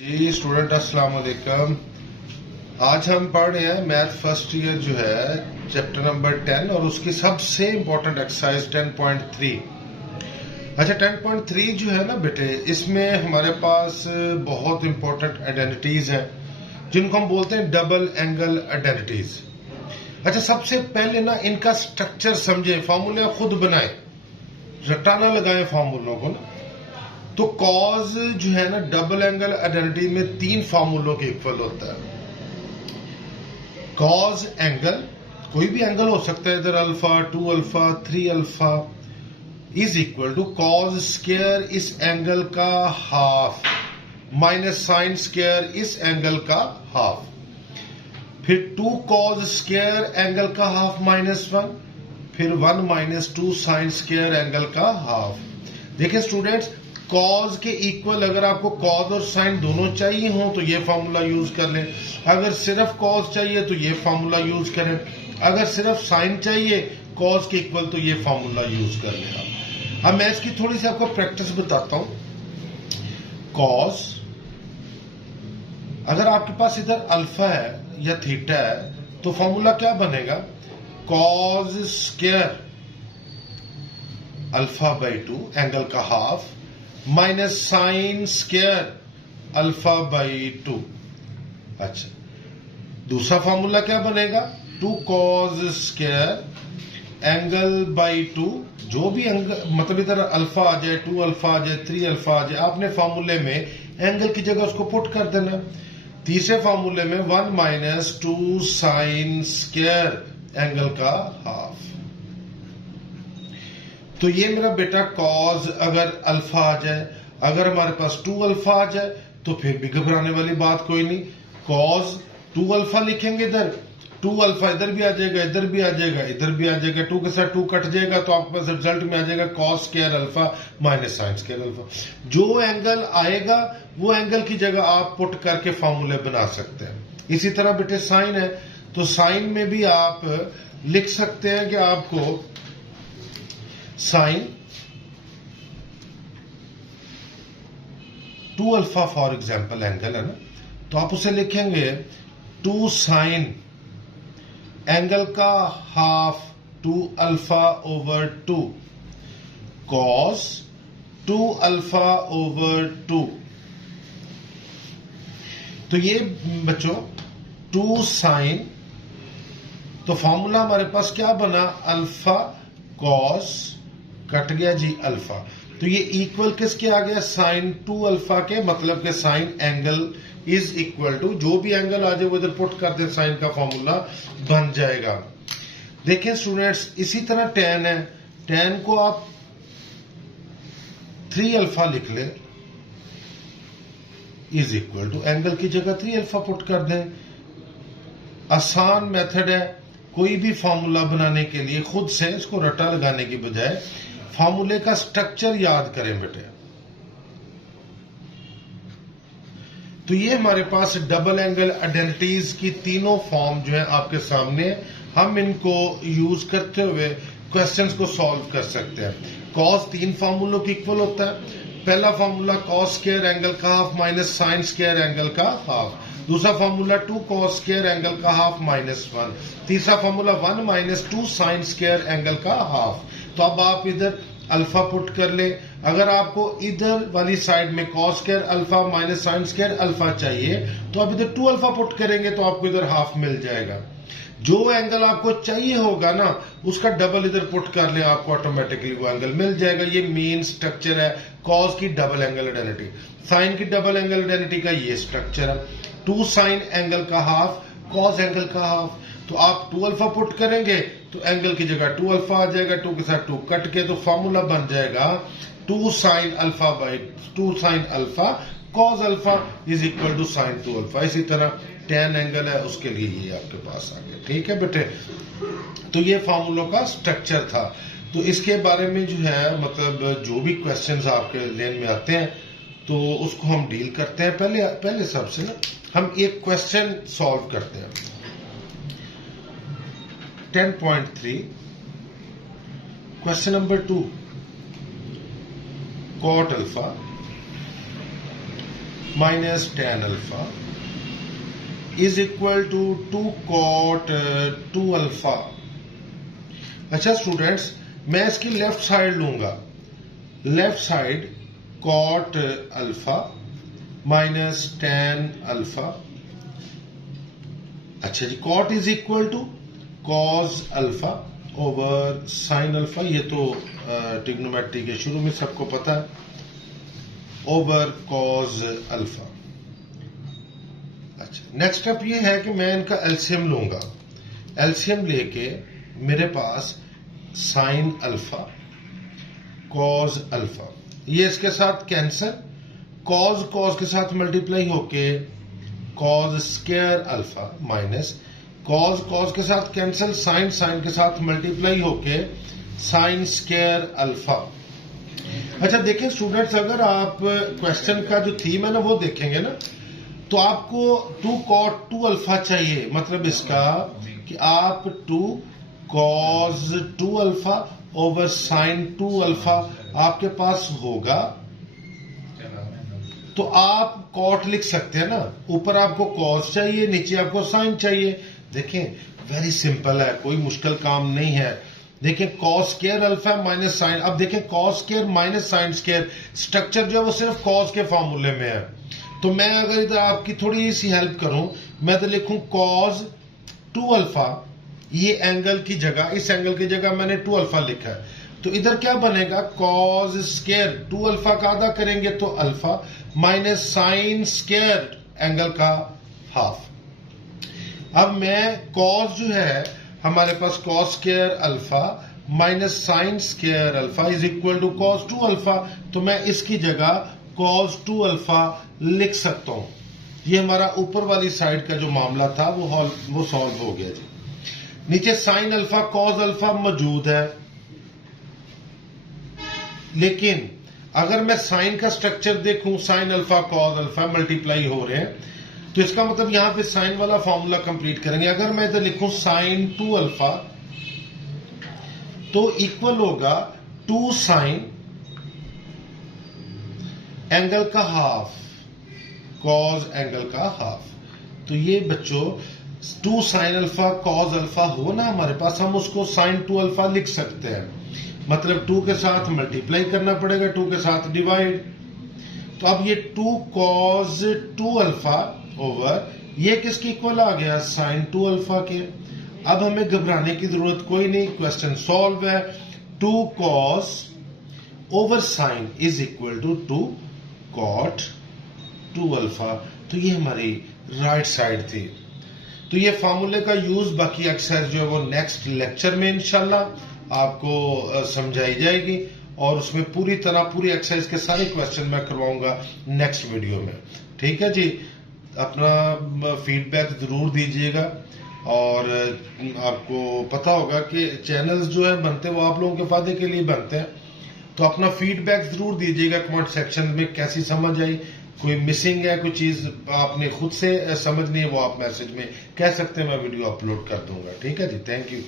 जी student अस्सलाम वालेकुम। आज हम पढ़ रहे हैं मैथ फर्स्ट ईयर जो है चैप्टर नंबर 10 और उसकी सबसे इंपॉर्टेंट एक्सरसाइज 10.3। अच्छा 10.3 जो है ना बेटे, इसमें हमारे पास बहुत इंपॉर्टेंट आइडेंटिटीज हैं जिनको हम बोलते हैं डबल एंगल आइडेंटिटीज। अच्छा सबसे पहले ना इनका स्ट्रक्चर समझे, फार्मूले खुद बनाए, रटाना लगाए फार्मूलों को ना। तो कॉज जो है ना डबल एंगल आइडेंटिटी में तीन फार्मूलों के इक्वल होता है। कॉज एंगल, कोई भी एंगल हो सकता है, इधर alpha, 2 alpha, 3 alpha, is equal to cos square इस एंगल का हाफ माइनस साइन स्क्वायर इस एंगल का हाफ, फिर 2 कॉज स्क्वायर एंगल का हाफ माइनस 1, फिर 1 माइनस 2 साइन स्क्वायर एंगल का हाफ। देखिए स्टूडेंट्स, कॉज के इक्वल अगर आपको कॉज और साइन दोनों चाहिए हो तो ये फॉर्मूला यूज कर लें, अगर सिर्फ कॉज चाहिए तो ये फॉर्मूला यूज करें, अगर सिर्फ साइन चाहिए कॉज के इक्वल तो ये फॉर्मूला यूज कर लें। अब मैं इसकी थोड़ी सी आपको प्रैक्टिस बताता हूं। कॉज, अगर आपके पास इधर अल्फा है या थीटा है तो फॉर्मूला क्या बनेगा? Cos square alpha by 2 angle का half minus sine square alpha by 2। अच्छा दूसरा फॉर्मूला क्या बनेगा? 2 कॉज स्क्वायर एंगल बाई 2, जो भी एंगल, मतलब इधर अल्फा आ जाए, 2 अल्फा आ जाए, 3 अल्फा आ जाए, आपने फॉर्मूले में एंगल की जगह उसको पुट कर देना। तीसरे फॉर्मूले में 1 माइनस 2 साइन स्क्वायर एंगल का हाफ। तो ये मेरा बेटा कॉज अगर अल्फा आ जाए, अगर हमारे पास 2 अल्फा आ जाए तो फिर भी घबराने वाली बात कोई नहीं। कॉज 2 अल्फा लिखेंगे, इधर 2 अल्फा इधर भी आ जाएगा, इधर भी आ जाएगा, इधर भी आ जाएगा, 2 के साथ 2 कट जाएगा तो आपके पास रिजल्ट में आ जाएगा cos square alpha minus sine square alpha. जो एंगल आएगा वो एंगल की जगह आप पुट करके फॉर्मूले बना सकते हैं। इसी तरह बेटे साइन है तो साइन में भी आप लिख सकते हैं कि आपको sine 2 alpha for example angle है ना, तो आप उसे लिखेंगे 2 साइन एंगल का half 2 alpha over 2 cos 2 alpha over 2। तो ये बच्चों 2 साइन, तो फॉर्मूला हमारे पास क्या बना? अल्फा कॉस कट गया जी अल्फा, तो ये इक्वल किसके आ गया? साइन 2 अल्फा के, मतलब के sine angle is equal to जो भी एंगल आ जाए वो इधर पुट कर दे, साइन का फॉर्मूला बन जाएगा। देखिए स्टूडेंट्स, इसी तरह टेन है, टेन को आप 3 अल्फा लिख ले इज इक्वल टू एंगल की जगह 3 अल्फा पुट कर दें। आसान मेथड है, कोई भी फॉर्मूला बनाने के लिए खुद से इसको रटा लगाने की बजाय फॉर्मूले का स्ट्रक्चर याद करें बेटे। तो ये हमारे पास डबल एंगल आइडेंटिटीज की तीनों फॉर्म जो है आपके सामने, हम इनको यूज करते हुए क्वेश्चंस को सॉल्व कर सकते हैं। कॉस 3 फार्मूलों की इक्वल होता है। पहला फार्मूला कॉस स्क्वायर एंगल का half minus sine square angle का हाफ, दूसरा फार्मूला 2 कॉस स्क्वायर एंगल का हाफ माइनस 1, तीसरा formula 1 minus 2 sine square angle का हाफ। तो अब आप इधर अल्फा पुट कर ले, अगर आपको इधर वाली साइड में cos square alpha minus sine square alpha चाहिए तो आप इधर 2 अल्फा पुट करेंगे तो आपको इधर हाफ मिल जाएगा। जो एंगल आपको चाहिए होगा ना उसका डबल इधर पुट कर ले, आपको ऑटोमेटिकली वो एंगल मिल जाएगा। ये मेन स्ट्रक्चर है कॉस की डबल एंगल आइडेंटिटी। साइन की डबल एंगल आइडेंटिटी का ये स्ट्रक्चर है, 2 साइन एंगल का हाफ कॉस एंगल का हाफ। तो आप 2 अल्फा पुट करेंगे तो एंगल की जगह 2 अल्फा आ जाएगा, 2 के साथ 2 कट के, तो फॉर्मूला बन जाएगा 2 sine alpha by 2 sine alpha cos alpha is equal to sine 2 alpha. इसी तरह टेन एंगल है उसके लिए ये आपके पास आ गया। ठीक है बेटे, तो ये फॉर्मूलों का स्ट्रक्चर था। तो इसके बारे में जो है, मतलब जो भी क्वेश्चंस आपके लेन में आते हैं तो उसको हम डील करते हैं। पहले सबसे ना हम एक क्वेश्चन सॉल्व करते हैं। 10.3 question number 2, cot alpha minus ten alpha is equal to 2 cot 2 alpha. अच्छा स्टूडेंट्स, मैं इसकी लेफ्ट साइड लूंगा, left side cot alpha minus ten alpha. अच्छा जी, cot is equal to cos alpha over sine alpha, ये तो trigonometry के शुरू में सबको पता है, ओवर कॉस अल्फा। अच्छा, नेक्स्ट स्टेप ये है कि मैं इनका एलसीएम लूंगा, एलसीएम लेके मेरे पास साइन अल्फा कॉस अल्फा, ये इसके साथ कैंसिल, कॉस कॉस के साथ मल्टीप्लाई होके cos square alpha minus cos cos के साथ कैंसिल, साइन साइन के साथ मल्टीप्लाई होके साइन स्क्वायर अल्फा। अच्छा देखें स्टूडेंट्स, अगर आप क्वेश्चन का जो थीम है ना वो देखेंगे ना, तो आपको 2 कॉट 2 अल्फा चाहिए, मतलब इसका कि आप 2 cos 2 alpha over sine 2 alpha आपके पास होगा, तो आप कॉट लिख सकते हैं ना, ऊपर आपको कॉस चाहिए, नीचे आपको साइन चाहिए। देखें वेरी सिंपल है, कोई मुश्किल काम नहीं है। देखें cos square alpha minus sine, अब देखें cos square minus sine square structure जो है वो सिर्फ कॉस के फॉर्मूले में है, तो मैं अगर इधर आपकी थोड़ी सी हेल्प करूं, मैं तो लिखूं कॉस 2 अल्फा, ये एंगल की जगह, इस एंगल की जगह मैंने 2 अल्फा लिखा है, तो इधर क्या बनेगा कॉस स्क्वायर 2 अल्फा का आधा करेंगे तो alpha minus sine square angle का हाफ। अब मैं कॉस जो है हमारे पास cos square alpha minus sine square alpha is equal to cos 2 alpha, तो मैं इसकी जगह कॉस 2 अल्फा लिख सकता हूं। ये हमारा ऊपर वाली साइड का जो मामला था वो सॉल्व हो गया जी। नीचे साइन अल्फा कॉस अल्फा मौजूद है, लेकिन अगर मैं साइन का स्ट्रक्चर देखूं, sign alpha cos alpha multiply हो रहे हैं, तो इसका मतलब यहां पे साइन वाला फॉर्मूला कंप्लीट करेंगे। अगर मैं इधर लिखूं साइन 2 अल्फा तो इक्वल होगा 2 साइन एंगल का हाफ कॉस एंगल का हाफ। तो ये बच्चों 2 साइन अल्फा कॉस अल्फा हो ना हमारे पास, हम उसको साइन 2 अल्फा लिख सकते हैं, मतलब 2 के साथ मल्टीप्लाई करना पड़ेगा, 2 के साथ डिवाइड, तो अब ये 2 कॉस 2 अल्फा ओवर ये किसके इक्वल आ गया साइन 2 अल्फा के। अब हमें घबराने की जरूरत कोई नहीं, क्वेश्चन सॉल्व है। 2 cos over sine is equal to 2 cot 2 alpha, तो ये हमारी राइट साइड थी। तो ये फार्मूले का यूज बाकी एक्सरसाइज जो है वो नेक्स्ट लेक्चर में इंशाल्लाह आपको समझाई जाएगी, और उसमें पूरी एक्सरसाइज के सारे क्वेश्चन मैं करवाऊंगा नेक्स्ट वीडियो में। ठीक है जी, अपना फीडबैक जरूर दीजिएगा, और आपको पता होगा कि चैनल्स जो है बनते हैं वो आप लोगों के फायदे के लिए बनते हैं, तो अपना फीडबैक जरूर दीजिएगा कमेंट सेक्शन में, कैसी समझ आई, कोई मिसिंग है, कोई चीज आपने खुद से समझनी है, वो आप मैसेज में कह सकते हैं, मैं वीडियो अपलोड कर दूंगा। ठीक है जी, थैंक यू।